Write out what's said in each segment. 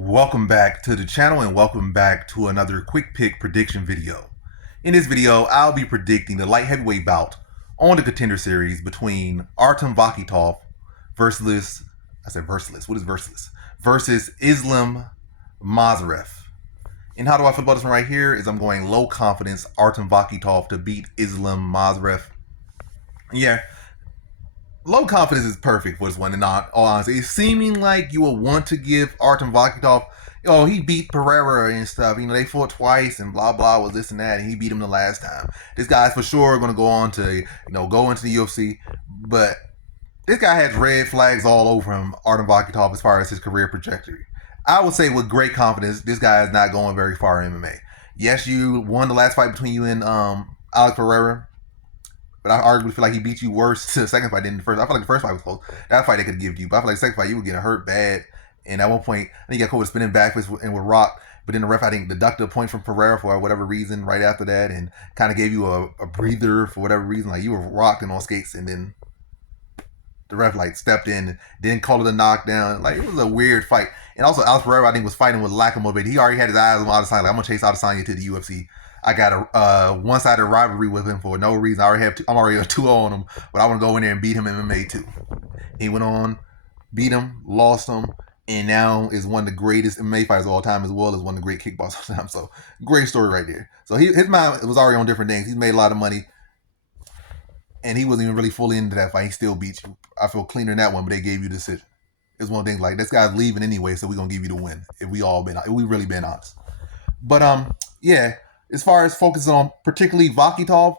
Welcome back to the channel and welcome back to another quick pick prediction video. In this video, I'll be predicting the light heavyweight bout on the Contender Series between Artem Vakhitov versus, what is versus? Versus Islem Masref. And how do I feel about this one right here is I'm going low confidence Artem Vakhitov to beat Islem Masref. Yeah, low confidence is perfect for this one, and not all honesty. It's seeming like you will want to give Artem Vakhitov, he beat Pereira and stuff. They fought twice and blah blah with this and that, and he beat him the last time. This guy's for sure going to go on to, go into the UFC, but this guy has red flags all over him, Artem Vakhitov, as far as his career trajectory. I would say with great confidence, this guy is not going very far in MMA. Yes, you won the last fight between you and Alex Pereira. But I arguably feel like he beat you worse to the second fight than the first. I feel like the first fight was close. That fight they could give you. But I feel like the second fight you were getting hurt bad. And at one point, I think he got caught with spinning backwards and with rock. But then the ref, I think, deducted a point from Pereira for whatever reason right after that. And kind of gave you a breather for whatever reason. Like you were rocking on skates. And then the ref stepped in and didn't call it a knockdown. Like it was a weird fight. And also Alex Pereira, I think, was fighting with lack of motivation. He already had his eyes on Adesanya. Like, I'm going to chase Adesanya to the UFC. I got a one-sided rivalry with him for no reason. I'm already a 2-0 on him, but I want to go in there and beat him in MMA too. He went on, beat him, lost him, and now is one of the greatest MMA fighters of all time, as well as one of the great kickboxers of all time. So great story right there. So his mind was already on different things. He's made a lot of money, and he wasn't even really fully into that fight. He still beat you. I feel cleaner in that one, but they gave you the decision. It's one of the things like this guy's leaving anyway, so we're gonna give you the win if we really been honest. But yeah. As far as focusing on particularly Vakhitov,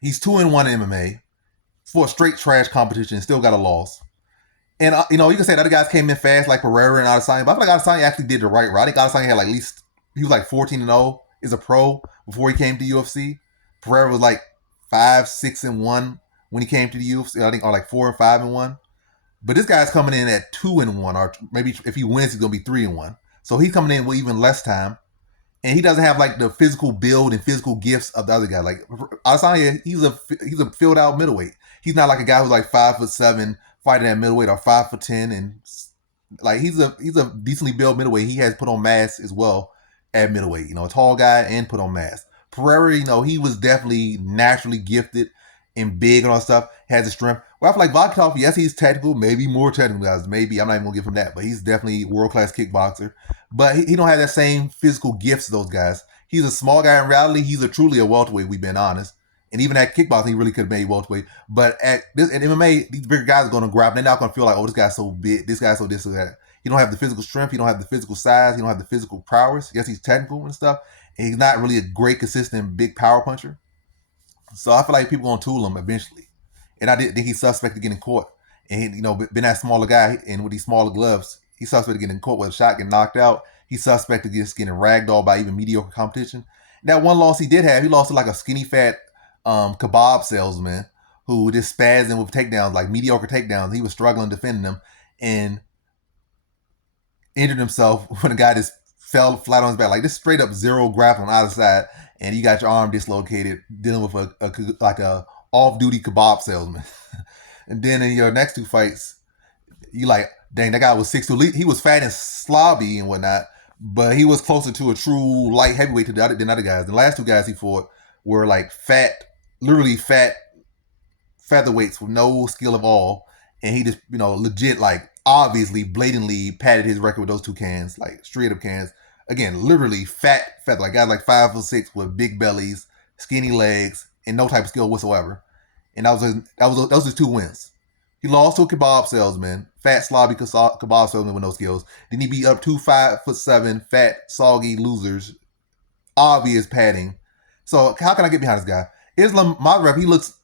he's 2-1 in MMA for a straight trash competition, still got a loss. And you can say the other guys came in fast like Pereira and Adesanya, but I feel like Adesanya actually did the right route. I think Adesanya had he was 14-0 as a pro before he came to UFC. Pereira was 5-6-1 when he came to the UFC. I think or 4-5-1. But this guy's coming in at 2-1, or maybe if he wins, he's gonna be 3-1. So he's coming in with even less time. And he doesn't have the physical build and physical gifts of the other guy. Like Adesanya, he's a filled out middleweight. He's not like a guy who's 5'7" fighting at middleweight or 5'10", and he's a decently built middleweight. He has put on mass as well at middleweight. A tall guy and put on mass. Pereira, he was definitely naturally gifted and big and all that stuff. Has the strength. Well, I feel like Vakhitov, yes, he's technical, maybe more technical guys. Maybe I'm not even gonna give him that, but he's definitely a world-class kickboxer. But he don't have that same physical gifts as those guys. He's a small guy in reality. He's truly a welterweight. We've been honest. And even at kickboxing, he really could have made welterweight. But at MMA, these bigger guys are gonna grab. They're not gonna feel like, oh, this guy's so big. This guy's so this or that. He don't have the physical strength. He don't have the physical size. He don't have the physical prowess. Yes, he's technical and stuff. And he's not really a great, consistent, big power puncher. So I feel like people gonna tool him eventually. And I didn't think he's suspect of getting caught. And he, been that smaller guy, and with these smaller gloves, he's suspect of getting caught with a shot, getting knocked out. He's suspect of just getting ragdolled by even mediocre competition. And that one loss he did have, he lost to a skinny fat kebab salesman who just spazzing with takedowns, mediocre takedowns. He was struggling defending them and injured himself when a guy just fell flat on his back. This straight up zero grappling on either side, and you got your arm dislocated dealing with a off-duty kebab salesman. And then in your next two fights, you dang, that guy was 6'2". He was fat and slobby and whatnot, but he was closer to a true light heavyweight than other guys. The last two guys he fought were fat, literally fat featherweights with no skill at all. And he just, legit, obviously, blatantly padded his record with those two cans, straight up cans. Again, literally fat feather, guys 5'6" with big bellies, skinny legs, and no type of skill whatsoever. And those his two wins. He lost to a kebab salesman, fat slobby kebab salesman with no skills. Then he beat up 2 5'7" fat soggy losers, obvious padding. So how can I get behind this guy? Islem Masref, he looks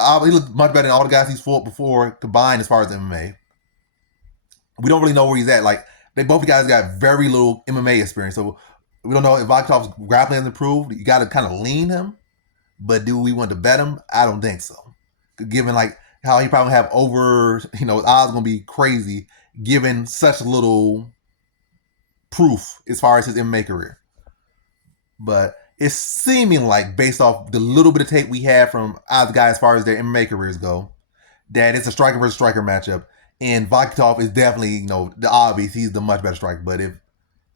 much better than all the guys he's fought before combined as far as MMA. We don't really know where he's at. Both guys got very little MMA experience, so we don't know if Vakhitov's grappling has improved. You got to kind of lean him. But do we want to bet him? I don't think so. Given how he probably have over, his odds gonna be crazy given such little proof as far as his MMA career. But it's seeming based off the little bit of tape we have from other guys as far as their MMA careers go, that it's a striker versus striker matchup. And Vakhitov is definitely, the obvious. He's the much better striker. But if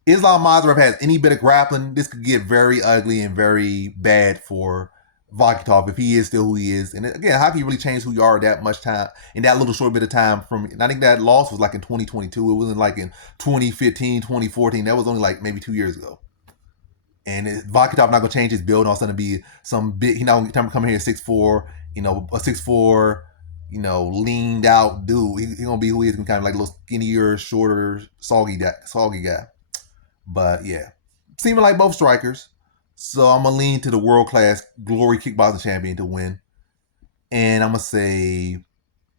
Islam Masraf has any bit of grappling, this could get very ugly and very bad for Vakhitov if he is still who he is. And again, how can you really change who you are that much time in that little short bit of time from, and I think that loss was like in 2022. It wasn't like in 2015, 2014. That was only like maybe 2 years ago. And Vakhitov not gonna change his build on something to be some big. He not gonna come here at 6'4", a 6'4", leaned out dude. He gonna be who he is, kind of like a little skinnier, shorter, soggy guy. But yeah, seeming like both strikers. So I'm gonna lean to the world class glory kickboxing champion to win, and I'm gonna say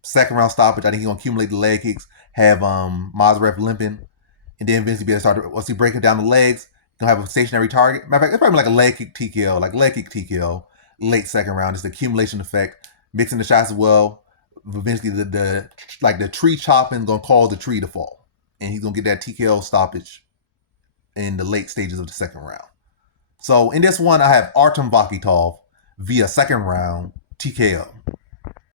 second round stoppage. I think he's gonna accumulate the leg kicks, have Masref limping, and then eventually be able to start to, once he break it down the legs, gonna have a stationary target. Matter of fact, it's probably like a leg kick TKO, late second round. Just the accumulation effect, mixing the shots as well. Eventually, the tree chopping gonna cause the tree to fall, and he's gonna get that TKO stoppage in the late stages of the second round. So in this one, I have Artem Vakhitov via second round TKO.